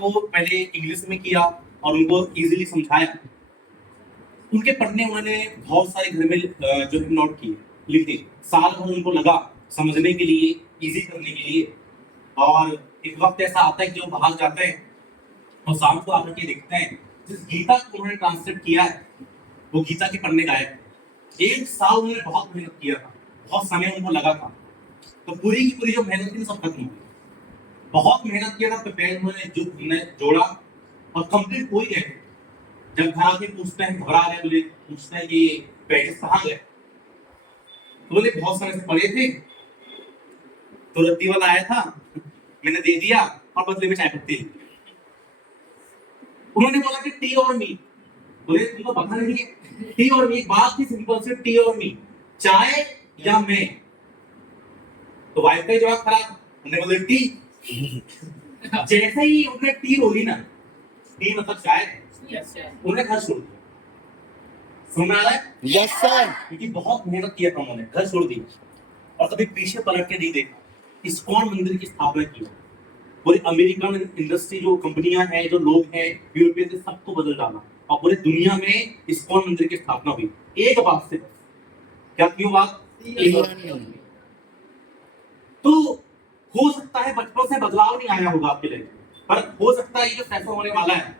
उनको पहले इंग्लिश में किया और उनको इजीली समझाया। उनके पढ़ने उन्होंने बहुत सारे घर में जो है नोट किए, लिखे। साल भर उनको लगा समझने के लिए, इजी करने के लिए। और एक वक्त ऐसा आता है कि वो बाहर जाते हैं और शाम को आकर के देखते हैं जिस गीता को उन्होंने ट्रांसलेट किया है वो गीता के पन्ने गायब हैं। एक साल उन्होंने बहुत मेहनत किया था, बहुत समय उनको लगा था, तो पूरी की पूरी जो मेहनत थी सब खत्म हो गई। बहुत मेहनत किया था, पेपर उन्होंने जोड़ा और कंप्लीट हो ही गए। जब घर आके पूछते हैं, घबरा गए, बोले पूछते हैं कि पेजेस कहाँ गए, तो बोले बहुत समय से पढ़े थे, तो रद्दी वाला आया था, मैंने दे दिया और बदले में चाय पत्ती दी। उन्होंने बोला कि टी और मी, बोले तुमको पता नहीं है टी और मी, बात थी सिंपल से, टी और मी, चाय या मैं। तो वाइफ का जवाब खराब, उन्होंने बोले टी। जैसे ही उन्होंने टी बोली ना, टी मतलब चाय, उन्होंने घर छोड़ दिया। सुन रहा है? Yes sir. क्योंकि बहुत मेहनत किया था उन्होंने, घर छोड़ दी और कभी पीछे पलट के नहीं देखा। इस्कॉन मंदिर की स्थापना की, पूरे अमेरिकन इंडस्ट्री जो कंपनियां हैं, जो लोग हैं, यूरोपियन से सबको बदल डाला और पूरे दुनिया में इस्कॉन मंदिर की स्थापना हुई एक बात से। क्या क्यों बात? तो हो सकता है बचपन से बदलाव नहीं आया होगा आपके लिए, पर हो सकता है ये जो फैसला होने वाला है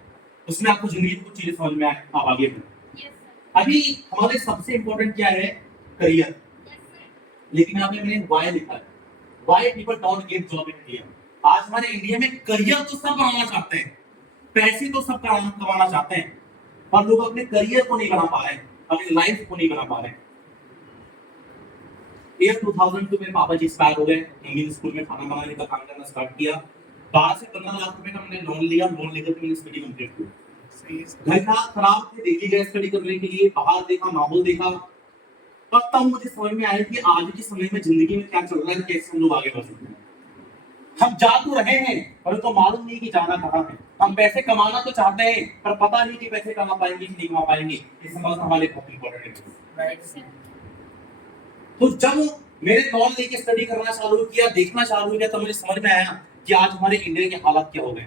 उसमें आपको जिंदगी की कुछ चीजें समझ में आगे बढ़े। अभी हमारे सबसे इंपॉर्टेंट क्या है? करियर। लेकिन यहाँ पे मैंने वाई लिखा है, why people don't get job in India. आज हमारे इंडिया में करियर तो सब बनाना चाहते हैं, पैसे तो सब कमाना चाहते हैं, पर लोग अपने करियर को नहीं बना पा रहे हैं, अपनी लाइफ को नहीं बना पा रहे हैं। ईयर 2002 में पापा जी एक्सपायर हो गए। इंडियन स्कूल में खाना बनाने का काम करना स्टार्ट किया। 12 से 15 लाख रुपए का मैंने लोन लिया, लोन लेकर के मैंने स्टडी कंप्लीट की। घर का खराब थे, दिल्ली गए स्टडी करने के लिए, बाहर देखा, माहौल देखा, तब मुझे समझ में आया कि आज के समय में जिंदगी में क्या चल रहा है, कैसे हम लोग आगे बढ़ सकते हैं। हम जा तो रहे हैं पर तो मालूम नहीं कि जाना कहाँ है। हम पैसे कमाना तो चाहते हैं पर पता नहीं कि पैसे कमा पाएंगे कि नहीं कमा पाएंगे। इस समझ हमारे बहुत इंपॉर्टेंट है। तो जब मेरे लोन लेके स्टडी करना चालू किया, देखना चालू किया, तो मुझे समझ में आया कि आज हमारे इंडिया के हालात क्या हो गए,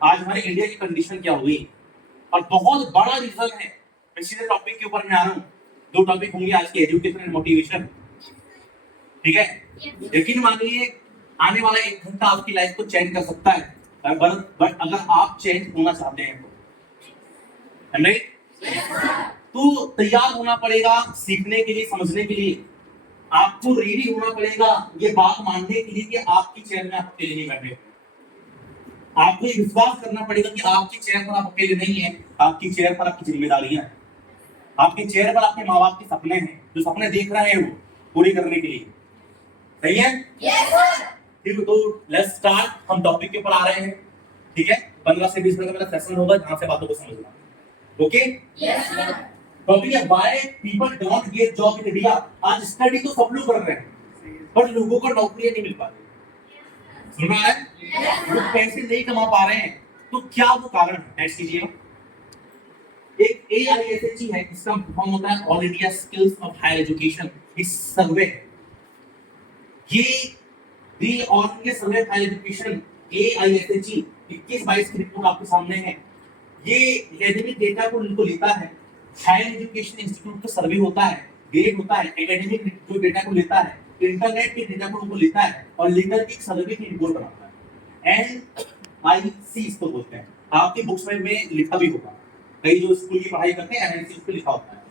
आज हमारे इंडिया की कंडीशन क्या हुई। और बहुत बड़ा रीजन है। मैं सीधे टॉपिक के ऊपर में आ रहा हूँ। दो टॉपिक होंगे आज के, एजुकेशन एंड मोटिवेशन। ठीक है? यकीन मानिए आने वाला 1 घंटा आपकी लाइफ को चेंज कर सकता है, बट अगर आप चेंज होना चाहते हैं तो तैयार होना पड़ेगा सीखने के लिए, समझने के लिए। आपको रेडी होना पड़ेगा ये बात मानने के लिए कि आपकी चेयर में आप अकेले नहीं बैठे। आपको ये विश्वास करना पड़ेगा कि आपकी चेयर पर आप अकेले नहीं है, आपकी चेयर पर आपकी जिम्मेदारियां हैं, आपकी चेयर पर आपके माँ बाप के सपने हैं, जो सपने देख रहे हैं वो पूरी करने के लिए। सही है? ठीक है, तो लेट्स स्टार्ट। हम टॉपिक के ऊपर आ रहे हैं। ठीक है? 15 से 20 मिनट का मेरा सेशन होगा जहां से बातों को समझना। ओके? टॉपिक है why people don't get job in India. आज स्टडी तो सब लोग कर रहे हैं पर लोगों को नौकरियां नहीं मिल पाती। सुन रहा है? लोग पैसे नहीं कमा पा रहे हैं, तो क्या वो कारण है? नेक्स्ट कीजिएगा। एक AISHE है, इसका फॉर्म होता है all India skills of higher education. इस सर्वे ये the all India survey of higher education AISHE 21-22 की रिपोर्ट आपके सामने है। ये एकेडमिक डेटा को उनको लेता है, हायर एजुकेशन इंस्टीट्यूट का सर्वे होता है, ग्रेड होता है, एकेडमिक जो डेटा को लेता है, इंटरनेट के डेटा को उनको लेता है और लेकर के एक सर्वे की रिपोर्ट बनाता है। NIC इसको बोलते हैं। आपकी बुक्स में लिखा भी होगा, कई जो स्कूल की पढ़ाई करते हैं NIC उस पे लिखा होता है।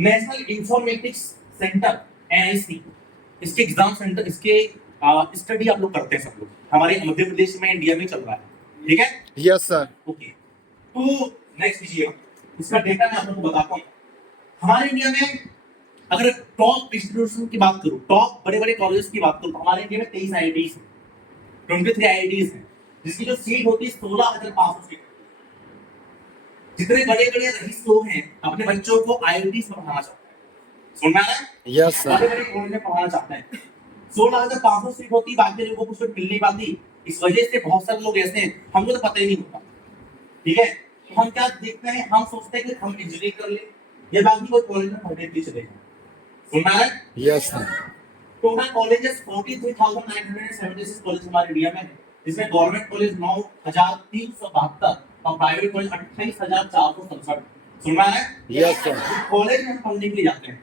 नेशनल इंफॉर्मेटिक्स सेंटर NIC, इसके एग्जाम सेंटर, इसके स्टडी आप लोग करते हैं सब लोग। हमारे मध्य प्रदेश में, इंडिया में चल रहा है। ठीक है? Yes sir. ओके, तो नेक्स्ट कीजिएगा। इसका डेटा मैं आप लोगों को बताता हूँ। हमारे इंडिया में अगर टॉप इंस्टीट्यूशन की बात करूं, टॉप बड़े बड़े कॉलेजेस की बात करूं, तो हमारे इंडिया में 23 IITs हैं, 23 IITs हैं, जिसकी जो सीट होती है 16,500 सीट। जितने बड़े बड़े रईस लोग हैं अपने बच्चों को IITs में पढ़ाना चाहते हैं। सुन रहा है? Yes sir. बड़े बड़े कॉलेज में पढ़ाना चाहते हैं। 16,500 सीट होती, बाकी लोगों को कुछ मिल नहीं पाती। इस वजह से बहुत सारे लोग ऐसे हैं, हमको तो पता ही नहीं होता। ठीक है? तो हम क्या देखते हैं, हम सोचते हैं कि हम इंजीनियरिंग कर ले या बाकी कोई कॉलेज में पढ़ने के लिए चले जाएं। सुनना है? Yes sir. Total colleges 43,976 college हमारे इंडिया में है। इसमें गवर्नमेंट कॉलेज 9,372 और प्राइवेट कॉलेज 28,467। सुन रहा है? Yes sir. कॉलेज में हम पढ़ने के लिए जाते हैं,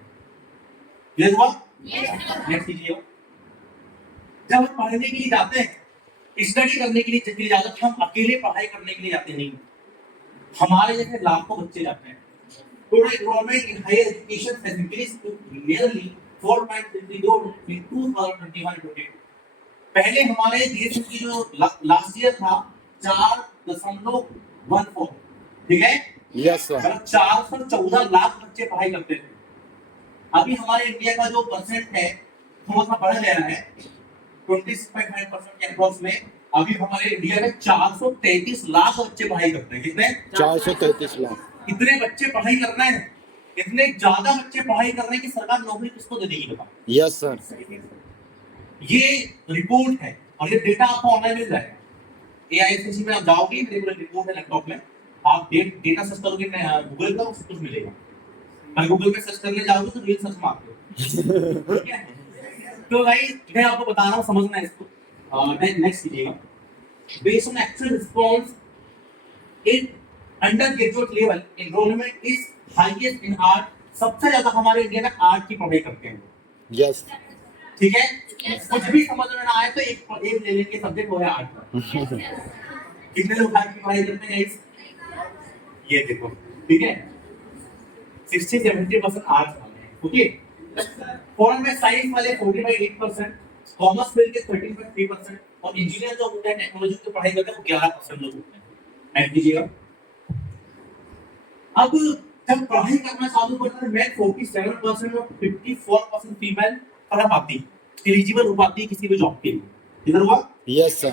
ये हुआ। नेक्स्ट कीजिए। जब हम पढ़ने के लिए जाते हैं, स्टडी करने के लिए जाते हैं, हम अकेले पढ़ाई करने के लिए जाते नहीं, हमारे जैसे लाखों बच्चे जाते हैं। Today enrollment in higher education has increased to nearly 4.33 crore in 2021-22। पहले हमारे देश की जो लास्ट ईयर था 4.14, ठीक है? Yes sir. 414 लाख बच्चे पढ़ाई करते थे। अभी हमारे इंडिया का जो परसेंट है थोड़ा सा बढ़ गया है, 26.5% के अप्रॉक्स में। अभी हमारे इंडिया में 433 लाख बच्चे पढ़ाई करते हैं। कितने? 433 लाख। इतने बच्चे पढ़ाई कर रहे हैं, इतने ज्यादा बच्चे पढ़ाई कर रहे हैं कि सरकार नौकरी किसको दे देगी बताओ? Yes sir. ये रिपोर्ट है और ये डेटा आपको ऑनलाइन मिल जाएगा। एआईसीसी में आप जाओगे, रिपोर्ट है लैपटॉप में, आप डेटा सर्च करोगे गूगल पर, कुछ मिलेगा। और गूगल पे सर्च करने जाओगे तो रील सर्च मारते हो, ठीक है? तो भाई मैं आपको बता रहा हूँ, समझना है इसको। नेक्स्ट कीजिएगा। Based on actual response in under graduate level enrolment is highest in art. सबसे ज्यादा हमारे इंडिया में आर्ट की पढ़ाई करते हैं। यस। ठीक है? कुछ भी समझ में ना आए तो एक ले लेंगे सब्जेक्ट, वो है आर्ट का। कितने लोग आर्ट की पढ़ाई करते हैं? ये देखो, ठीक है? 60-70% आर्ट्स वाले हैं, ओके? फॉरेन में साइंस वाले 40.8%, कॉमर्स फील्ड के 13.3% और इंजीनियर जो होते हैं, टेक्नोलॉजी की पढ़ाई करते हैं, वो 11% लोग होते हैं। ऐड कीजिएगा। अब जब पढ़ाई करना चालू करते हैं, मैं 47% और 54% फीमेल पढ़ पाती, एलिजिबल हो पाती है किसी भी जॉब के लिए। इधर हुआ? Yes sir.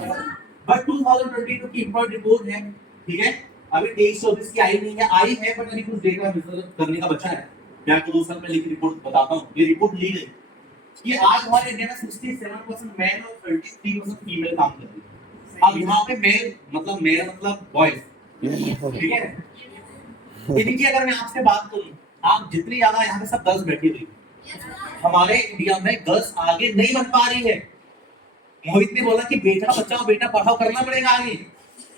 बट 2022 की इंपॉर्टेंट रिपोर्ट है, ठीक है? अभी 23-24 की आई नहीं है, आई है पर नहीं, कुछ डेटा करने का बचा है। मैं आपको 2 साल पहले की रिपोर्ट बताता हूँ। ये रिपोर्ट ली गई कि आज हमारे इंडिया में 67% मेल और 33% फीमेल काम कर रही है। अब यहाँ पे मेल मतलब बॉयज, ठीक है? इनकी अगर मैं आपसे बात करूं, आप जितनी ज्यादा यहाँ पे सब गर्ल्स बैठी हुई, हमारे इंडिया में गर्ल्स आगे नहीं बढ़ पा रही है। मोहित ने बोला कि बेटा बचाओ बेटा पढ़ाओ करना पड़ेगा आगे,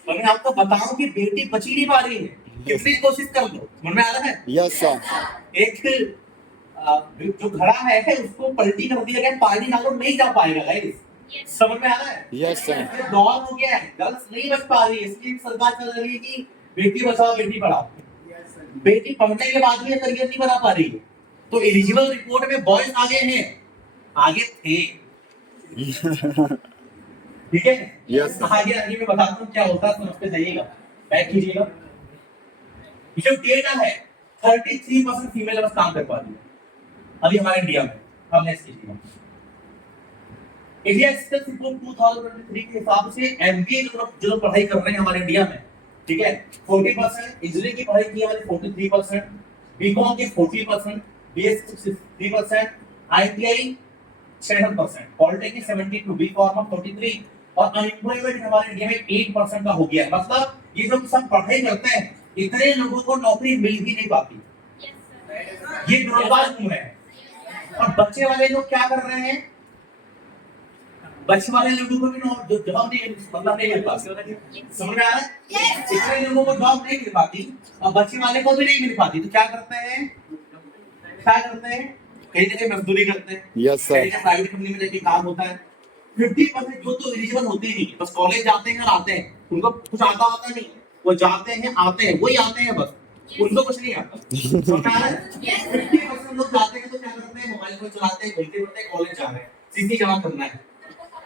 और मैं आपको बताऊं कि बेटी बच ही नहीं पा रही है। कितनी कोशिश कर लो, मन में आ रहा है? Yes sir. एक जो घड़ा है उसको पलटी कर दिया गया, पानी डालो नहीं जा पाएगा गाइस। समझ में आ रहा है? Yes sir. दौर हो गया है, गर्ल्स नहीं बच पा रही है, इसलिए सरकार चल रही है कि बेटी बचाओ बेटी पढ़ाओ। बेटी पढ़ने के बाद भी करियर नहीं बना पा रही है। तो एलिजिबल रिपोर्ट में बॉयज आगे हैं, आगे थे, ठीक है? यस। आगे आगे मैं बताता हूँ क्या होता है, समझते जाइएगा। बैक कीजिएगा। जो डेटा है 33% फीमेल बस काम कर पा रही है अभी हमारे इंडिया में। हम नेक्स्ट कीजिएगा। इंडिया स्टेट रिपोर्ट 2023 के हिसाब से एमबीए जो पढ़ाई कर रहे हैं हमारे इंडिया में, ठीक है, 40%, इंजीनियरिंग की पढ़ाई की है 43%, बीकॉम के 40%, बीएससी 63%, आईटीआई 66%, पॉलिटेक्निक 72%, बीकॉम 43%, और अनएम्प्लॉयमेंट हमारे इंडिया में 8% का हो गया है। मतलब ये जो सब पढ़ाई करते हैं, इतने लोगों को नौकरी मिल ही नहीं पाती। ये बेरोजगार क्यों है? और बच्चे वाले लोग क्या कर रहे हैं? बच्चे वाले लोगों को भी जो जॉब नहीं मिल पाती। समझ में आ रहा है? इतने लोगों को जॉब नहीं मिल पाती और बच्चे वाले को भी नहीं मिल पाती, तो क्या करते हैं? कहीं ना कहीं मजदूरी करते हैं। Yes sir. प्राइवेट कंपनी में जाके काम होता है। 50% जो तो एलिजिबल होते ही नहीं, बस कॉलेज जाते हैं और आते हैं, उनको कुछ आता नहीं, वो जाते हैं आते हैं, वही आते हैं बस, उनको कुछ नहीं आता। समझ में आ रहा है? 50% लोग जाते हैं तो क्या करते हैं? मोबाइल फोन चलाते हैं, घूमते फिरते हैं, कॉलेज जा रहे हैं, सीसी जमा करना है,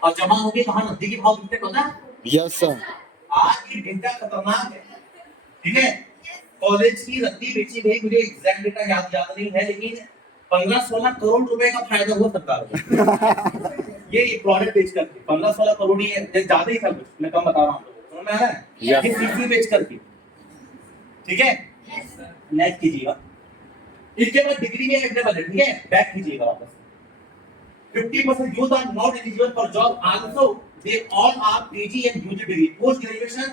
और जमा होगी कहाँ? नकदी के भाव कितने पता है? Yes sir. आज की डेटा खतरनाक है, ठीक है? कॉलेज की रद्दी बेची गई, मुझे एग्जैक्ट डेटा याद नहीं है, लेकिन 15-16 करोड़ रुपए का फायदा हुआ सरकार को। ये प्रोडक्ट बेच करके 15-16 करोड़ ही है, ज्यादा ही था कुछ, मैं कम बता रहा हूँ। समझ में आ रहा है? ये सीसी बेच करके, ठीक है? नेक्स्ट कीजिएगा। इसके बाद डिग्री में अवेलेबल है, ठीक है? बैक कीजिएगा वापस। 50% youth are not eligible for job, also they all are PG and UG degree, post graduation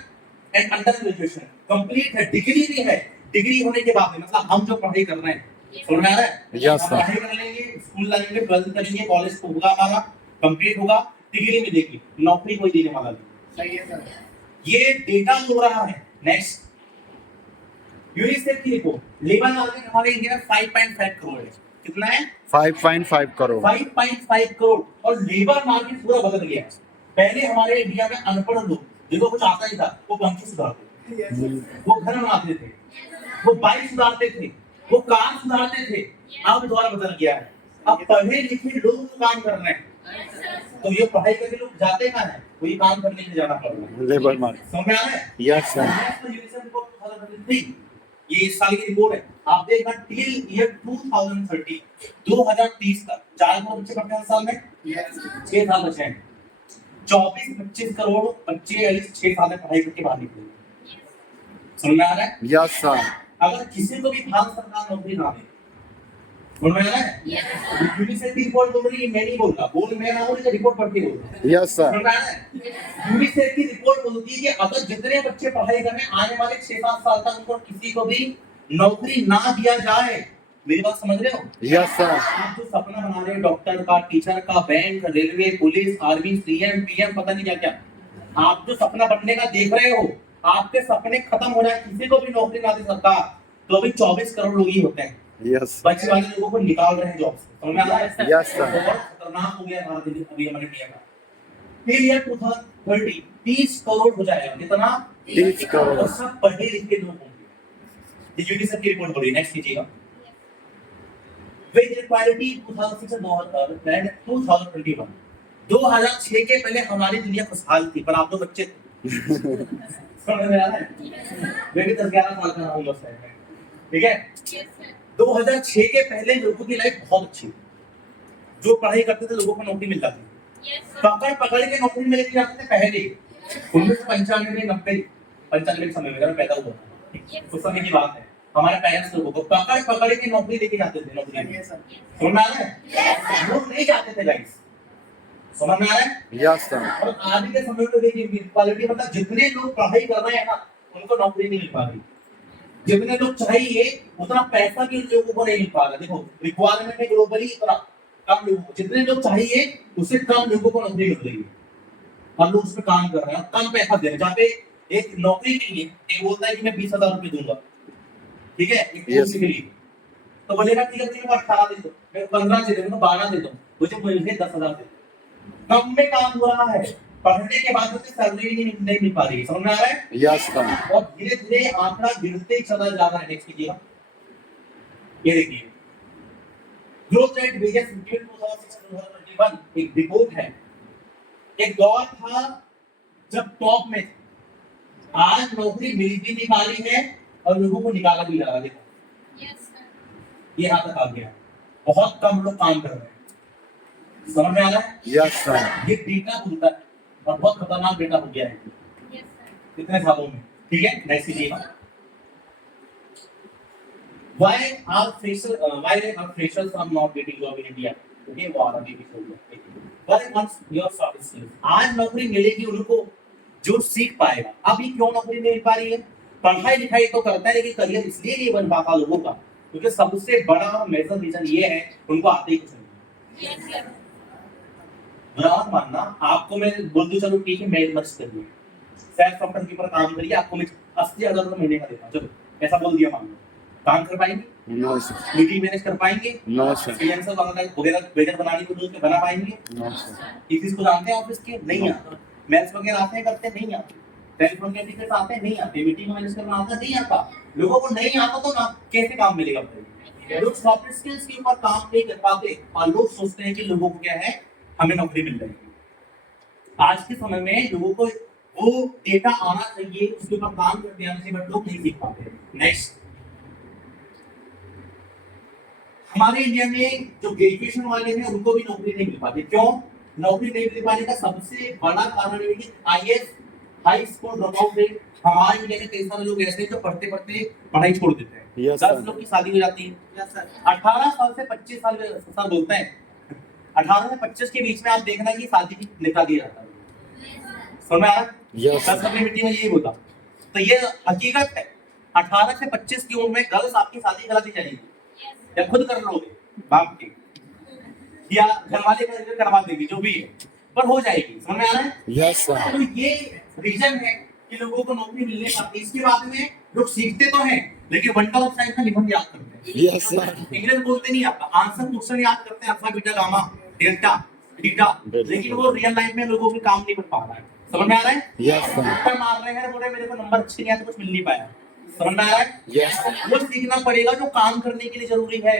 and under graduation, complete है, डिग्री भी है, डिग्री होने के बाद मतलब हम जो पढ़ाई कर रहे हैं, समझ में आ रहा है? Yes sir. पढ़ाई कर लेंगे, स्कूल लगेंगे, 12th करेंगे, कॉलेज को होगा हमारा कंप्लीट होगा, डिग्री मिलेगी, नौकरी कोई देने वाला नहीं। ये डेटा बोल रहा है। नेक्स्ट, यूनिसेफ की रिपोर्ट, लेबर मार्केट हमारे इंडिया में 5.5 करोड़ है। कितना है? 5.5 करोड़। 5.5 करोड़। और लेबर मार्केट पूरा बदल गया है। पहले हमारे इंडिया में अनपढ़ लोग, जिनको कुछ आता ही था, वो पंखी सुधारते थे, वो घर बनाते थे, वो बाइक सुधारते थे, वो कार सुधारते थे। अब द्वारा बदल गया है, अब पढ़े लिखे लोग काम कर रहे हैं। तो ये पढ़ाई करके लोग जाते कहाँ हैं? वो ये काम करने के लिए जाना पड़ रहा है। Labour market. समझ में आ रहा है? Yes sir. यूनिसेफ रिपोर्ट 2023, ये इस साल की रिपोर्ट है। आप देखना टिल ईयर 2030, 2030 तक 4 करोड़ बच्चे पढ़ते हैं साल में। 6 साल बचे हैं। 24-25 करोड़ बच्चे 6 साल में पढ़ाई करके बाहर निकलेंगे। समझ में आ रहा है? Yes sir. अगर किसी को भी भारत सरकार नौकरी ना दे, समझ में आ रहा है? यूनिसेफ की रिपोर्ट बोल रही है, मैं नहीं बोल रहा, बोल मैं ना बोल, रिपोर्ट पढ़ के बोल रहा हूं। Yes sir. समझ में आ रहा है? यूनिसेफ की रिपोर्ट बोलती है कि अगर जितने बच्चे पढ़ाई कर रहे हैं, आने वाले 6-7 साल तक उनको किसी को भी नौकरी ना दिया जाए। मेरी बात समझ रहे हो? Yes sir. आप जो सपना बना रहे हो डॉक्टर का, टीचर का, bank, railway, police, army, CM, PM, पता नहीं क्या क्या, आप जो सपना बनने का देख रहे हो, आपके सपने खत्म हो जाए, किसी को भी नौकरी ना दे सरकार, तो अभी 24 करोड़ लोग ही होते हैं। यस। बच्चे वाले लोगों को निकाल रहे हैं जॉब से। समझ में आ रहा है? Yes sir. बहुत खतरनाक हो गया हमारा दिल्ली, अभी हमारे इंडिया का। फिर ईयर 2030 30 करोड़ हो जाएगा। कितना? 30 करोड़। और सब पढ़े लिखे लोग होंगे। ये यूनिसेफ की रिपोर्ट बोली। नेक्स्ट कीजिएगा। वेज इक्वालिटी 2006 से 2021, 2006 के पहले हमारी दुनिया खुशहाल थी, पर आप तो बच्चे थे। समझ में आ रहा है? मैं भी 10-11 साल का हूँ बस है। ठीक है? 2006 के पहले लोगों की लाइफ बहुत अच्छी थी। जो पढ़ाई करते थे लोगों को नौकरी मिल जाती थी। पकड़ पकड़ के नौकरी मिल जाते थे पहले 1995 में 95 के समय में मैं पैदा हुआ था। उस समय की बात है। हमारे पेरेंट्स लोगों को पकड़ पकड़ के नौकरी लेके जाते थे। नौकरी समझ में आ रहा है? लोग नहीं जाते थे गाइस। समझ में आ रहा है? Yes sir. और आज के समय में देखिए इक्वालिटी, मतलब जितने लोग पढ़ाई कर रहे हैं ना, उनको नौकरी नहीं मिल पा रही। जितने लोग चाहिए उतना पैसा भी उन लोगों को नहीं मिल पा रहा। देखो रिक्वायरमेंट है ग्लोबली इतना कम लोगों को, जितने लोग चाहिए उससे कम लोगों को नौकरी मिल रही है, और लोग उस पर काम कर रहे हैं, कम पैसा दे रहे हैं। जहाँ पे एक नौकरी के लिए एक बोलता है कि मैं 20,000 रुपए दूंगा, ठीक है, एक Yes. पोस्ट के लिए, तो बोलेगा ठीक है मैं 18 दे दो, मैं 15 दे दूंगा, 12 दे दो, मुझे 10,000 दे दो। कम में काम हो रहा है, पढ़ने के बाद मुझे सैलरी भी नहीं मिल पा रही है। समझ में आ रहा है? Yes sir. और धीरे धीरे आंकड़ा गिरते चला जा रहा है। नेक्स्ट कीजिएगा। ये देखिए ग्रोथ रेट वेजेस बिटवीन 2006 से 2021 एक रिपोर्ट है। एक दौर था जब टॉप में थे, आज नौकरी मिल भी नहीं पा रही है और लोगों को निकाला भी जा रहा है। देखो ये यहाँ तक आ गया, बहुत कम लोग काम कर रहे हैं। समझ में आ रहा है? Yes sir. ये डेटा बोलता है और बहुत खतरनाक डेटा हो गया है कितने सालों में। ठीक है, नेक्स्ट कीजिएगा। Why are freshers are not getting job in India? Okay, वो आगे भी हो गया। Why wants your soft skills? आज नौकरी मिलेगी उनको जो सीख पाएगा। अभी क्यों नौकरी नहीं मिल पा रही है? पढ़ाई लिखाई तो करता है लेकिन करियर इसलिए नहीं बन पाता लोगों का क्योंकि सबसे बड़ा मेजर रीजन ये है उनको आते ही कुछ नहीं। बुरा मानना, आपको मैं बोल दूं चलो ठीक है मैं मर्ज कर दूं, सेल्फ सॉफ्टवेयर के ऊपर काम करिए, आपको मैं 80,000 रुपए महीने का देता हूं, चलो ऐसा बोल दिया मान लो, काम कर पाएंगे? No sir. मीटिंग मैनेज कर पाएंगे? No sir. फ्रीलांसर वगैरह बजट बनाने को दूर के बना पाएंगे? No sir. इस को जानते हैं ऑफिस के? नहीं आता। मेल्स वगैरह आते हैं करते नहीं आते, टेलीफोन के टिकट आते हैं नहीं आते, मीटिंग मैनेज करना आता नहीं आता। लोगों को नहीं आता तो ना कैसे काम मिलेगा बताइए? लोग सॉफ्ट स्किल्स के ऊपर काम नहीं कर पाते और लोग सोचते हैं कि लोगों को क्या है हमें नौकरी मिल रही है। आज के समय में लोगों को वो डेटा आना चाहिए, उसके ऊपर काम करते आना चाहिए, बट लोग नहीं सीख पाते। नेक्स्ट, हमारे इंडिया में जो ग्रेजुएशन वाले हैं उनको भी नौकरी नहीं मिल पाती। क्यों नौकरी नहीं मिल पाने का सबसे बड़ा कारण है कि IAS high school dropout rate. हमारे इंडिया में कई सारे लोग ऐसे हैं जो पढ़ते पढ़ते पढ़ाई छोड़ देते हैं। Yes, 10 sir. लोग की शादी हो जाती है। 18 साल से 25 साल बोलते हैं, 18 से 25 के बीच में आप देखना कि शादी निकाल दिया जाता है। समझ में आ रहा है? Yes. 10 अपनी मीटिंग में यही बोला, तो ये हकीकत है। 18 से 25 की उम्र में गर्ल्स आपकी शादी करा दी जाएगी या खुद कर लोगे बाप की या घर वाले करवा देंगे, जो भी है, पर हो जाएगी। समझ में आ रहा है? Yes sir. तो ये रीजन है कि लोगों को नौकरी मिलने पाती है। इसके बाद में लोग सीखते तो हैं लेकिन वंडर ऑफ साइंस का निबंध याद करते हैं। Yes, sir. इंग्लिश बोलते नहीं आता, आंसर क्वेश्चन याद करते हैं, alpha beta gamma delta theta, लेकिन वो रियल लाइफ में लोगों के काम नहीं कर पा रहा है। समझ में आ रहा है? Yes, sir. ऊपर मार रहे हैं, बोले मेरे को नंबर अच्छे नहीं आए तो कुछ मिल नहीं पाया। समझ में आ रहा है? Yes. वो सीखना पड़ेगा जो काम करने के लिए जरूरी है।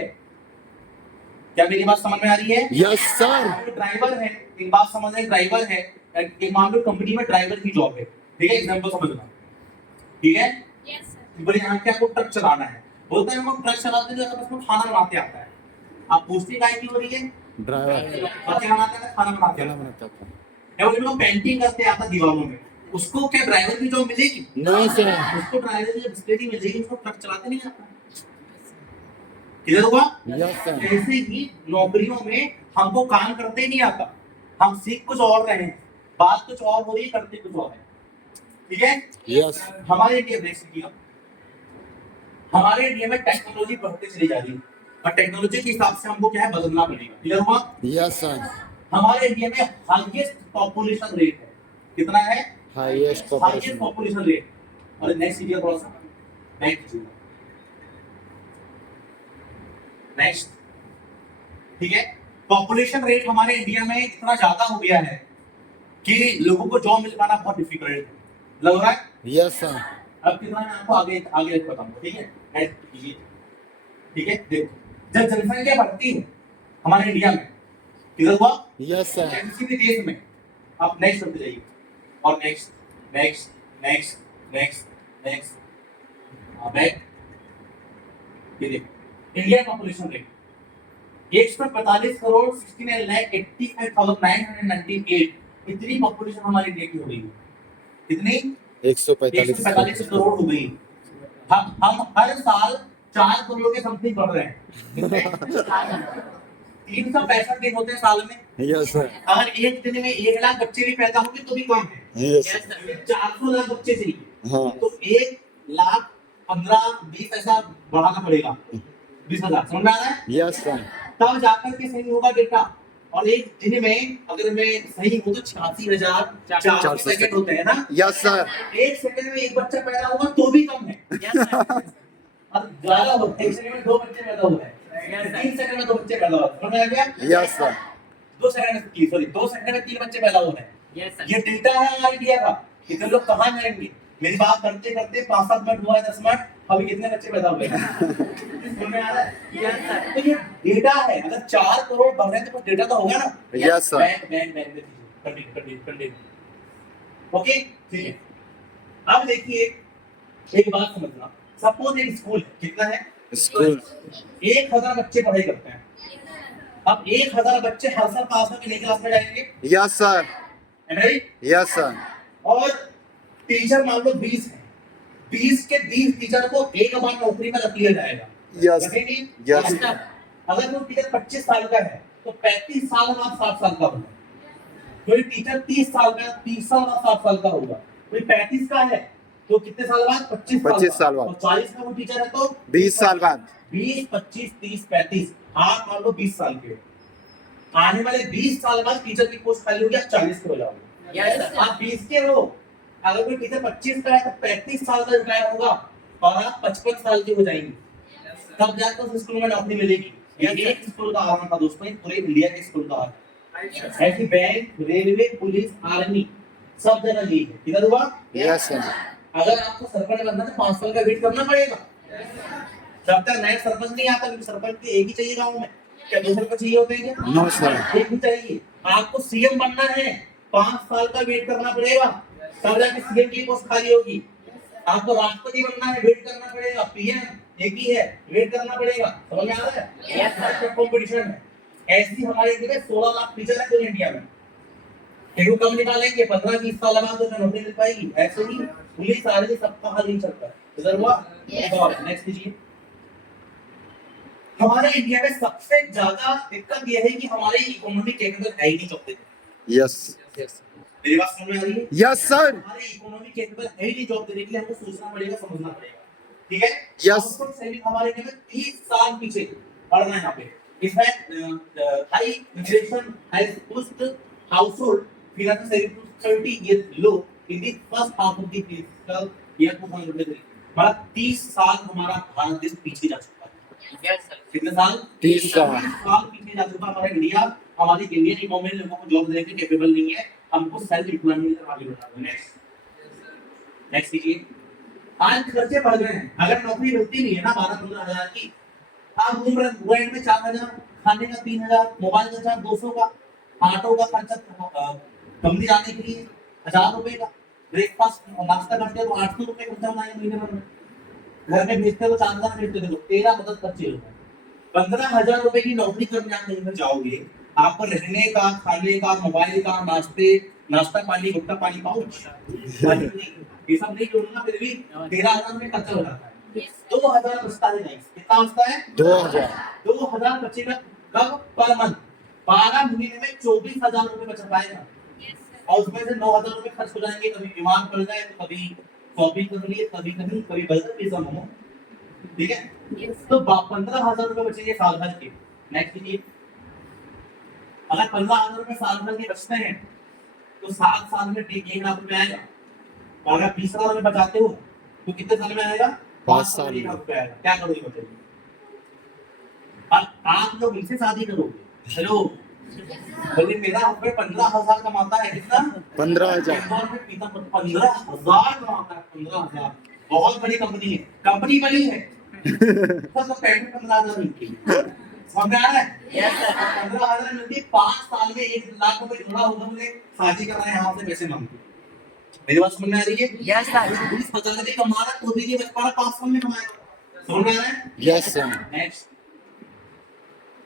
क्या मेरी बात समझ में आ रही है? Yes, sir. ड्राइवर है, एक बात समझ रहे, ड्राइवर है, एक मान लो कंपनी में ड्राइवर की जॉब है, ठीक है, एग्जांपल समझना, ठीक है? Yes, sir. बोले यहाँ क्या आपको ट्रक चलाना है, बोलता है हमको ट्रक चलाते हैं तो उसको खाना बनाते आता है। आप पूछते काय की हो रही है? Driver. क्या बनाते हैं? खाना बनाते खाना हैं। बनाता था। या बोले लोग पेंटिंग करते आता दीवारों में, उसको क्या ड्राइवर की जॉब मिलेगी? No, sir. उसको ड्राइवर की जॉब इसलिए नहीं मिलेगी, उसको ट्रक चलाते नहीं आता। क्लियर हुआ? Yes, sir. ऐसे ही नौकरियों में हमको काम करते ही नहीं आता, हम सीख कुछ और रहे हैं, बात कुछ और हो रही है, करते कुछ और है। ठीक है? Yes. हमारे इंडिया में किया, हमारे इंडिया में टेक्नोलॉजी बढ़ते चली जा रही है और टेक्नोलॉजी के हिसाब से हमको क्या है बदलना पड़ेगा। क्लियर हुआ? Yes, sir. हमारे इंडिया में हाईएस्ट पॉपुलेशन रेट है, कितना है? Highest highest population. Population rate. और नेक्स्ट ईयर थोड़ा सा नेक्स्ट, ठीक है, पॉपुलेशन रेट हमारे इंडिया में इतना ज्यादा हो गया है कि लोगों को जॉब मिल पाना बहुत डिफिकल्ट है। लग रहा है? Yes, sir. अब कितना मैं आपको आगे आगे बताऊंगा, ठीक है? ऐड कीजिए, ठीक है? देखो, जब जनसंख्या बढ़ती है हमारे इंडिया में, किधर हुआ? Yes, sir. या किसी भी देश में, आप नेक्स्ट करते जाइए और next next next next next back. ये देखो इंडिया पॉपुलेशन रेट 145 करोड़ 69,85,998, इतनी पॉपुलेशन हमारे इंडिया की हो गई है। कितनी? 145 145 करोड़ हो गई। हम हर साल 4 करोड़ के समथिंग बढ़ रहे हैं। 365 दिन होते हैं साल में। Yes, sir. अगर एक दिन में 1 लाख बच्चे भी पैदा होंगे तो भी कम है। Yes. 400 लाख बच्चे चाहिए, हाँ. तो 1 लाख 15-20 ऐसा बढ़ाना पड़ेगा, 20,000। समझ में आ रहा है? Yes, sir. तब जाकर के सही होगा डेटा। और एक दिन में अगर मैं सही हूँ तो 86,400 सेकंड होते हैं ना। Yes, sir. एक सेकंड में एक बच्चा पैदा हुआ तो भी कम है। अब ज्यादा होता है, एक सेकंड में 2 बच्चे पैदा हुए हैं, 3 सेकंड में 2 बच्चे पैदा हुए हैं। समझ में आ गया? Yes, sir. 2 सेकंड में 2 सेकंड में 3 बच्चे पैदा हुए हैं। ये डेटा है हमारे इंडिया का। इतने लोग कहाँ जाएंगे? मेरी बात करते करते 5-7 मिनट हुआ है, 10 मिनट, अभी कितने बच्चे पैदा हुए हैं? समझ में आ रहा है? तो ये डेटा है। अगर 4 करोड़ बढ़ रहे हैं तो कुछ डेटा तो होगा ना। Yes, sir. कंटिन्यू। ओके, ठीक है। अब देखिए एक बात समझना, सपोज एक स्कूल है, कितना है? School. 1000 बच्चे पढ़ाई करते हैं। अब 1000 बच्चे हर साल पास होकर नई क्लास में जाएंगे, Yes, sir. Right? Yes, sir. और टीचर मान लो 20 है, 20 के 20 टीचर को एक बार नौकरी में रख लिया जाएगा। Yes. रखेंगे? Yes. अगर कोई टीचर 25 साल का है तो 35 साल बाद 60 साल का होगा। कोई टीचर 30 साल का, 30 साल बाद 60 साल का होगा। कोई 35 का है तो कितने साल बाद? 25 साल बाद। और 40 का वो टीचर है तो 20 साल बाद. 20, 25, 30, 35, आप मान लो 20 साल के हो। आने वाले 20 साल बाद टीचर की पोस्ट खाली होगी, आप 40 के हो जाओगे। आप 20 के हो, अगर कोई टीचर 25 का है तो 35 साल का रिटायर होगा और आप 55 साल के हो जाएंगे, तब जाकर उस स्कूल में नौकरी मिलेगी। ये एक स्कूल का आरण था दोस्तों, पूरे इंडिया के स्कूल का आरण। ऐसी बैंक, रेलवे, पुलिस, आर्मी सब जगह यही है। किधर हुआ? Yes, sir. अगर आपको सरपंच बनना है तो 5 साल का वेट करना पड़ेगा। जब तक नया सरपंच नहीं आता, क्योंकि सरपंच तो एक ही चाहिए गांव में। क्या 2 सरपंच चाहिए होते हैं क्या? No, sir. एक ही चाहिए। आपको सीएम बनना है, 5 साल का वेट करना पड़ेगा, तब जाके सीएम की पोस्ट खाली होगी। आपको राष्ट्रपति बनना है, वेट करना पड़ेगा, पीएम एक ही है, वेट करना पड़ेगा। समझ में आ रहा है? यस, कंपटीशन है। ऐसी हमारे इंडिया में 16 लाख टीचर है पूरे इंडिया में। एक कम निकालेंगे 15-20 साल बाद तो नौकरी मिल पाएगी। ऐसे ही पुलिस आर्मी सबका हाल नहीं चलता। इधर हुआ? नेक्स्ट कीजिए। हमारे इंडिया में सबसे ज्यादा दिक्कत यह है कि हमारे इकोनॉमी केपेबल है ही नहीं जॉब देने। Yes. मेरी बात समझ में आ रही है? Yes, sir. हमारे इकोनॉमी केपेबल है ही नहीं जॉब देने के लिए, हमको सोचना पड़ेगा, समझना पड़ेगा। ठीक है? Yes. आउटपुट सेविंग हमारे इंडिया में 30 साल पीछे पड़ना है यहाँ पे। In fact high inflation has pushed household financial saving to 30 years low in the first half of the physical year 2023 मतलब 30 साल हमारा भारत देश पीछे जा चुका है। Yes sir. कितने साल? 30 साल। 30 साल पीछे जा चुका हमारा इंडिया। हमारी इंडियन इकोनॉमी लोगों को जॉब देने के कैपेबल नहीं है। हमको सेल्फ एम्प्लॉयमेंट की तरफ आगे बढ़ना है। नेक्स्ट कीजिए। आज खर्चे बढ़ गए हैं। अगर नौकरी मिलती नहीं है ना 12-15 हजार की, आप घूम रहे रेंट में 4000, खाने का 3000, मोबाइल का चार्ज 200 का, ऑटो का खर्चा कंपनी जाने के लिए 1000 रुपए का, ब्रेकफास्ट नाश्ता करते हो तो 800 रुपए खर्चा होना है महीने भर में, घर में भेजते हो 4000 भेजते हो, 13 खर्चे हो गए। 15,000 रुपए की नौकरी करने आप कहीं पर जाओगे, आपको रहने का, खाने का, मोबाइल का, नाश्ता पानी, गुटखा पानी, पाउच ये सब नहीं जोड़ना, फिर भी 13,000 में खर्चा हो जाता है। 2,000 बचता है। गाइस कितना बचता है? 2,000 बचेगा कब? Per month. 12 महीने में 24,000 रुपए बच पाएगा और उसमें से 9,000 रुपए खर्च हो जाएंगे, कभी बीमार पड़ जाए तो कभी शॉपिंग कर लिए, कभी बजट भी कम हो, ठीक है? तो 15,000 रुपए बचेंगे साल भर के। नेक्स्ट कीजिए। अगर 15,000 रुपए साल भर के बचते हैं तो 7 साल में 1,00,000 रुपए आएगा। और अगर 20,000 रुपए बचाते हो तो कितने साल में आएगा? 5 साल में। 1,00,000 रुपए आएगा। क्या करोगे बताइए? अब आप लोग इनसे शादी करोगे, हेलो बोलिए मेरा हस्बैंड 15,000 कमाता है, कितना? 15,000। 15,000 कमाता है। 15,000 बहुत बड़ी कंपनी है, कंपनी बड़ी है तो पेमेंट 15,000 मिलती है। समझ में आ रहा है? Yes sir. 15,000 मिलती है, 5 साल में 1,00,000 रुपए जोड़ा होगा, मुझे शादी करना है, यहाँ से पैसे मांगते। मेरी बात समझ में आ रही है? Yes sir. 20,000 की कमा रहा तो भी नहीं बच पा रहा, 5 साल में कमाएगा। समझ में आ रहा है? Yes sir. नेक्स्ट।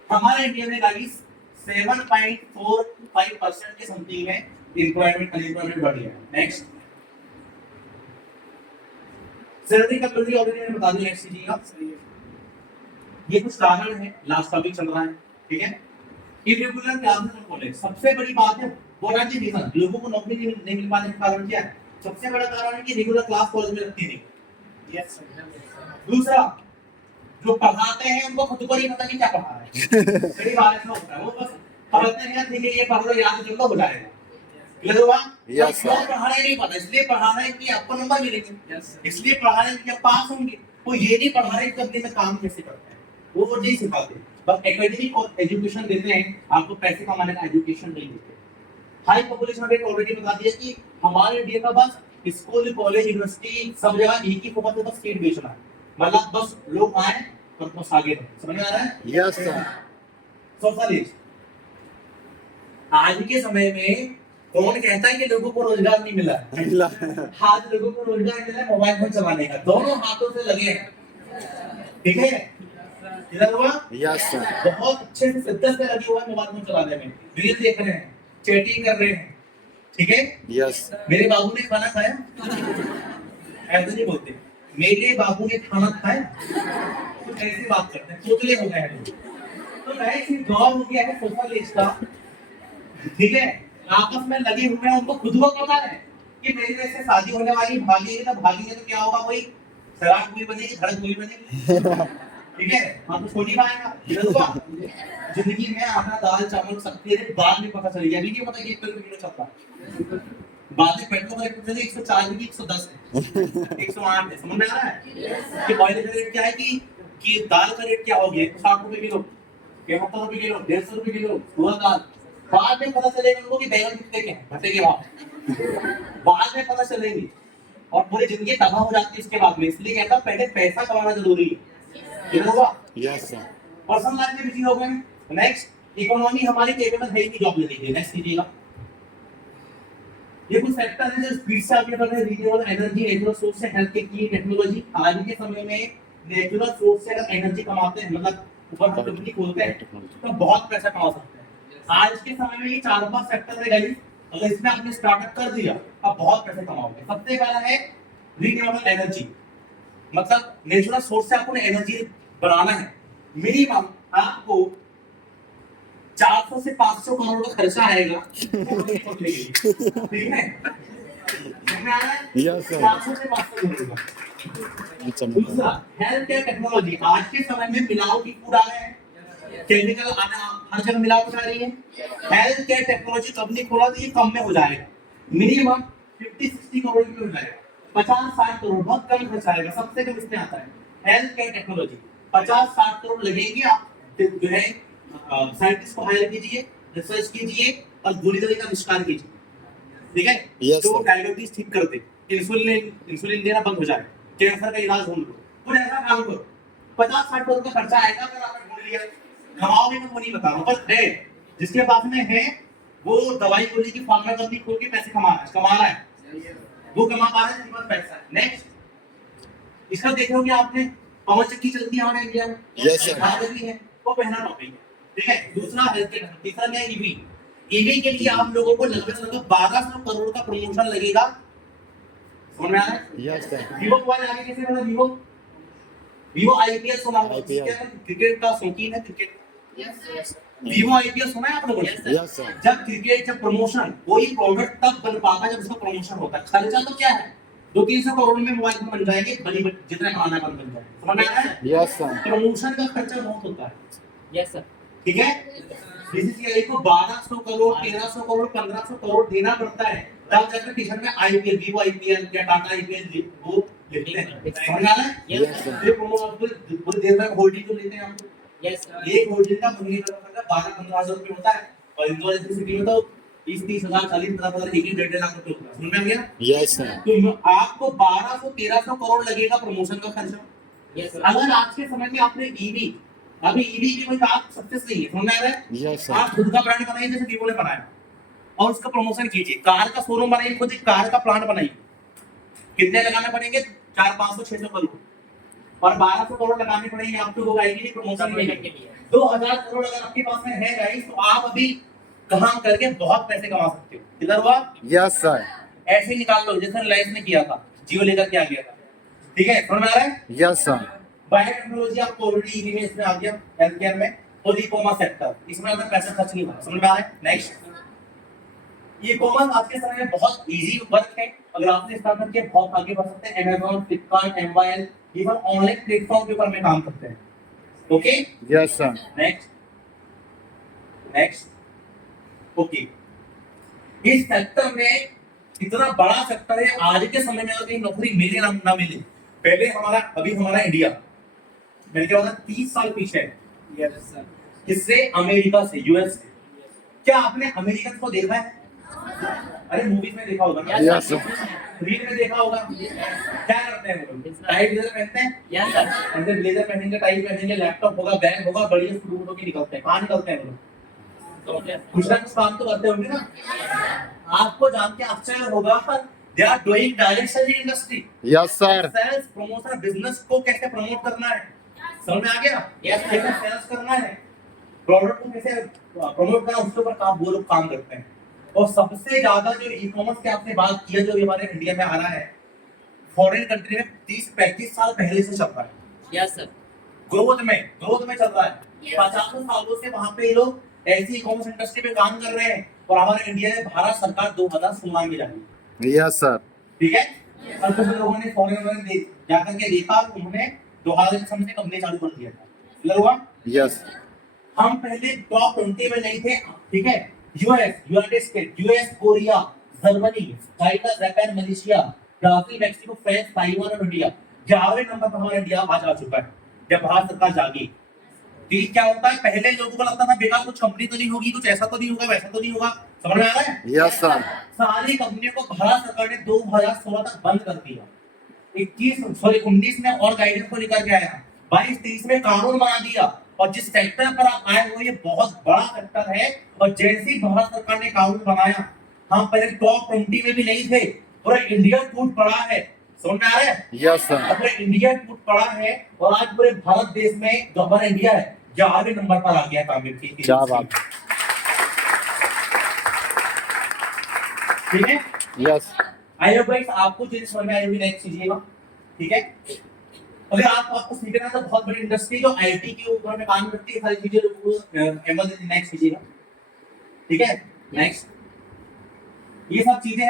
हमारे इंडिया में गाइस 7.45% के समथिंग में एम्प्लॉयमेंट अनएम्प्लॉयमेंट बढ़ गया। नेक्स्ट। सैलरी का बिल ऑलरेडी मैंने बता दिया। नेक्स्ट कीजिएगा। ये कुछ कारण है, लास्ट टॉपिक चल रहा है, ठीक है? इरेगुलर क्लासेस इन कॉलेज सबसे बड़ी बात है। What are the reason? लोगों को नौकरी नहीं मिल पाने का कारण क्या है? सबसे बड़ा कारण है कि रेगुलर क्लास कॉलेज में लगती नहीं। Yes sir. दूसरा, जो पढ़ाते हैं उनको खुद को नहीं पता कि क्या पढ़ा रहे हैं। कई बार ऐसा होता है, वो बस पढ़ते हैं, ठीक है ये पढ़ लो, याद कर लो, हो जाएगा। क्लियर हुआ? Yes, sir. पढ़ा रहे नहीं पता, इसलिए पढ़ा रहे हैं कि आपको नंबर मिलेंगे, इसलिए पढ़ा रहे हैं कि आप पास होंगे। वो ये नहीं पढ़ा रहे कि कंपनी में काम कैसे करते हैं, वो नहीं सिखाते। बस एकेडमिक और एजुकेशन देते हैं, आपको पैसे कमाने का एजुकेशन नहीं देते। हाई पॉपुलेशन रेट ऑलरेडी बता दिया कि हमारे इंडिया का बस स्कूल, कॉलेज, यूनिवर्सिटी सब जगह एक ही फोकस है, बस सीट बेचना है। मतलब बस लोग आए और बस आगे बढ़े। समझ में आ रहा है? Yes sir. सोशलिस्ट। आज के समय में कौन कहता है कि लोगों को रोजगार नहीं मिला है? आज लोगों को रोजगार मिला है मोबाइल फोन चलाने का, दोनों हाथों से लगे हैं, ठीक है? इधर हुआ? Yes sir. बहुत अच्छे से शिद्दत से लगे हुए हैं मोबाइल फोन चलाने में, रील देख रहे हैं, चैटिंग कर रहे हैं, ठीक है? यस। मेरे बाबू ने खाना खाया? ऐसे नहीं बोलते, मेरे बाबू ने खाना खाया, तो कैसे बात करते हैं, चुगले हो गए हैं। तो गाइस ये दौर हो गया है सोशलिस्ट का, ठीक है? आपस में लगे हुए हैं, उनको खुद को पता है कि मेरी वजह से शादी होने वाली, भागेंगे तो क्या होगा, कोई शराब पूरी बनेगी, धड़क पूरी बनेगी, ठीक है? हम तो छोड़ नहीं पाएगा। जिंदगी में आटा दाल चावल सकती है, बाद में पता चलेगा, अभी नहीं पता कि 1 किलो चलता है, बाद में पेट्रोल का रेट 104 की 110 है, 108 है। समझ में आ रहा है कि ऑयल का रेट क्या है, कि दाल का रेट क्या हो गया, 60 रुपए किलो, 70 रुपए किलो, 150 रुपए किलो हुआ दाल। बाद में पता चलेगा उनको कि बैंगन कितने के हैं, भट्टे के भाव बाद में पता चलेंगे, और पूरी जिंदगी तबाह हो जाती है इसके बाद में। इसलिए कहता हूं पहले पैसा कमाना जरूरी है। ये होगा? Yes sir. पर्सनल लाइफ में बिजी हो गए। नेक्स्ट, इकोनॉमी हमारी केपेबल है ही नहीं जॉब लेने के लिए। नेक्स्ट कीजिएगा। ये कुछ सेक्टर है जो स्पीड से आगे बढ़ रहे हैं, रिन्यूएबल एनर्जी, नेचुरल सोर्स से हेल्थ केयर की टेक्नोलॉजी। आज के समय में नेचुरल सोर्स से अगर एनर्जी कमाते हैं, मतलब ऊपर हम कंपनी खोलते हैं तो बहुत पैसा कमा सकते हैं। आज के समय में ये 4-5 सेक्टर है गाइस, अगर इसमें आपने स्टार्टअप कर दिया आप बहुत पैसे कमाओगे। सबसे पहला है रिन्यूएबल एनर्जी, मतलब नेचुरल सोर्स से आपको एनर्जी बनाना है। मिनिमम आपको 400 से 500 करोड़ का खर्चा आएगा, ठीक है? Yes sir. 400 से 500 करोड़ का। दूसरा, हेल्थ केयर टेक्नोलॉजी। आज के समय में मिलावटी फूड आ गए हैं, केमिकल आना, हर जगह मिलावट आ रही है। हेल्थ केयर टेक्नोलॉजी कंपनी खोला तो ये कम में हो जाएगा। मिनिमम 50-60 करोड़ में हो जाएगा, 50-60 करोड़ बहुत कम खर्च आएगा, सबसे कम इसमें आता है हेल्थ केयर टेक्नोलॉजी। 50-60 करोड़ लगेंगे, आप जो है साइंटिस्ट को हायर कीजिए, रिसर्च कीजिए और गोली दवाई का आविष्कार कीजिए, ठीक है। Yes, जो sir. डायबिटीज ठीक कर दे, इंसुलिन देना बंद हो जाए, कैंसर का इलाज ढूंढ लो, कुछ ऐसा काम करो। 50-60 करोड़ का खर्चा आएगा अगर आपने ढूंढ लिया, कमाओगे मैं वो नहीं बता रहा हूँ, बस है जिसके पास में है वो दवाई गोली की फार्मा कंपनी खोल के पैसे कमा रहा है, वो कमा पा रहा है, जिसके पास पैसा है। नेक्स्ट इसका देखे होंगे आपने, पवन चक्की चलती है हमारे इंडिया में, Yes, sir. भारत भी है, वो पहला टॉपिक है, ठीक है। दूसरा हेल्थ केयर, तीसरा क्या है ईवी। ईवी के लिए आप लोगों को लगभग 1200 करोड़ का प्रमोशन लगेगा, समझ में आ रहा है। Yes, sir. वीवो मोबाइल आगे कैसे बना, वीवो आईपीएल सुना होगा, IPL. क्रिकेट का शौकीन है, क्रिकेट वीवो आईपीएल सुना है आप लोगों ने। Yes, sir. जब क्रिकेट, जब प्रमोशन, कोई प्रोडक्ट तब बन पाता है जब उसका प्रमोशन होता है। खर्चा तो क्या है, 200-300 करोड़ में मोबाइल फोन बन जाएंगे, बड़ी जितना कमाना है बन जाए, समझ में आ रहा है। Yes, sir. प्रमोशन का खर्चा बहुत होता है, यस सर। ठीक है। बीसीसीआई को 1200 करोड़, 1300 करोड़, 1500 करोड़ देना पड़ता है, तब जाकर टी शर्ट में आईपीएल, वीवो आईपीएल या टाटा आईपीएल वो लिखते हैं, समझ आ रहा है। Yes, sir. ये प्रोमो पूरी देर तक होल्डिंग तो लेते हैं हम, यस सर। एक होल्डिंग का महीने का खर्चा 12-15 हजार रुपए होता है, और इंदौर जैसी सिटी में तो 20-30 हजार, 40-50 हजार, 1-1.5 लाख रुपए होता है, समझ में आ गया। Yes, sir. तो आपको 1200-1300 करोड़ लगेगा प्रमोशन का खर्चा। Yes sir. अगर आज के समय में आपने ईवी, अभी ईवी की कोई बात सक्सेस नहीं है, समझ में आ रहा है। Yes, sir. आप खुद का ब्रांड बनाइए जैसे वीवो ने बनाया, और उसका प्रमोशन कीजिए, कार का शोरूम बनाइए, खुद एक कार का प्लांट बनाइए, कितने लगाने पड़ेंगे, 400-500-600 करोड़, और 1200 करोड़ लगाने पड़ेंगे आपको वो आएगी नहीं प्रमोशन के लिए। 2000 करोड़ अगर आपके पास में है गाइस, तो आप अभी काम करके बहुत पैसे कमा सकते हो। किधर हुआ, Yes, sir. ऐसे ही निकाल लो जैसे रिलायंस ने किया था, जियो लेकर के आ गया था, ठीक है, समझ में आ रहा है। Yes, sir. बायोटेक्नोलॉजी आपको ऑलरेडी ईवी में इसमें आ गया, हेल्थ केयर में, और ई कॉमर्स सेक्टर, इसमें अगर पैसा खर्च नहीं होगा, समझ में आ रहा है। नेक्स्ट, ई कॉमर्स आज के समय में बहुत इजी वर्क है, अगर आपने स्टार्टअप किया बहुत आगे बढ़ सकते हैं। अमेज़न, फ्लिपकार्ट, एमवाइल, ये सब ऑनलाइन प्लेटफॉर्म के ऊपर में काम करते हैं, okay. Yes, sir. Next okay, इस सेक्टर में इतना बड़ा सेक्टर है, आज के समय में अगर नौकरी मिले ना मिले, पहले अभी हमारा इंडिया मैंने क्या होगा 30 साल पीछे है, यस सर। किससे, अमेरिका से, यूएस से। क्या आपने अमेरिकन को देखा है, अरे मूवीज में देखा होगा ना, Yes, sir. रील में देखा होगा, क्या करते हैं वो लोग, टाइट ब्लेजर पहनते हैं, यस सर। अंदर ब्लेजर पहनेंगे, टाई पहनेंगे, लैपटॉप होगा, बैग होगा, बढ़िया स्टूडेंट होकर निकलते हैं। कहाँ निकलते हैं वो लोग, कुछ ना कुछ काम तो करते होंगे ना। आपको जान के आश्चर्य होगा, they are doing direct selling industry, Yes, sir. Sales promotion, business को कैसे प्रमोट करना है, समझ में आ गया। Yes, sir. कैसे सेल्स करना है, प्रोडक्ट को कैसे प्रमोट करना, उसके ऊपर काम वो लोग काम करते हैं। और सबसे ज्यादा जो ई कॉमर्स की आपने बात की है, जो हमारे इंडिया में आ रहा है, फॉरेन कंट्री में 30-35 साल पहले से चल रहा है, यस सर। ग्रोथ में चल रहा है। 50 सालों से वहां पे ये लोग ऐसी ई कॉमर्स इंडस्ट्री में काम कर रहे हैं, और हमारे इंडिया में भारत सरकार 2016 में जाएगी, Yes, sir. ठीक है। और कुछ लोगों ने फॉरेन में जाकर के देखा, उन्होंने 2006 से कंपनी चालू कर दिया था, क्लियर हुआ। Yes. हम पहले टॉप 20 में नहीं थे, ठीक है। United state, US, Korea, Germany, China, Japan, Malaysia, Brazil, Mexico, France, Taiwan और इंडिया, 11वें नंबर पर हमारा इंडिया आज आ चुका है, जब भारत सरकार जागी। फिर क्या होता है, पहले लोगों को लगता था बेकार कुछ कंपनी तो नहीं होगी, कुछ ऐसा तो नहीं होगा, वैसा तो नहीं होगा, समझ में आ रहा है। Yes, sir. सारी कंपनियों को भारत सरकार ने 2016 तक बंद कर दिया, 19 में और गाइडेंस को लेकर के आया, 22-23 में कानून बना दिया, और जिस सेक्टर पर आप आए हो ये बहुत बड़ा सेक्टर है। और जैसे ही भारत सरकार ने कानून बनाया, हम पहले टॉप 20 में भी नहीं थे, पूरा इंडिया टूट पड़ा है, समझ में आ रहा है। Yes, sir. पूरा इंडिया टूट पड़ा है, और आज पूरे भारत देश में जो हमारा इंडिया है 11वें नंबर पर आ गया कामयाब की। क्या बात। ठीक है। Yes. आई होप गाइस आपको चीजें समझ में आई होगी, नेक्स्ट कीजिएगा, ठीक है। अगर आपको सीखना है तो बहुत बड़ी इंडस्ट्री जो आईटी के ऊपर में काम करती है, सारी चीजें नेक्स्ट कीजिएगा, ठीक है। नेक्स्ट, ये सब चीजें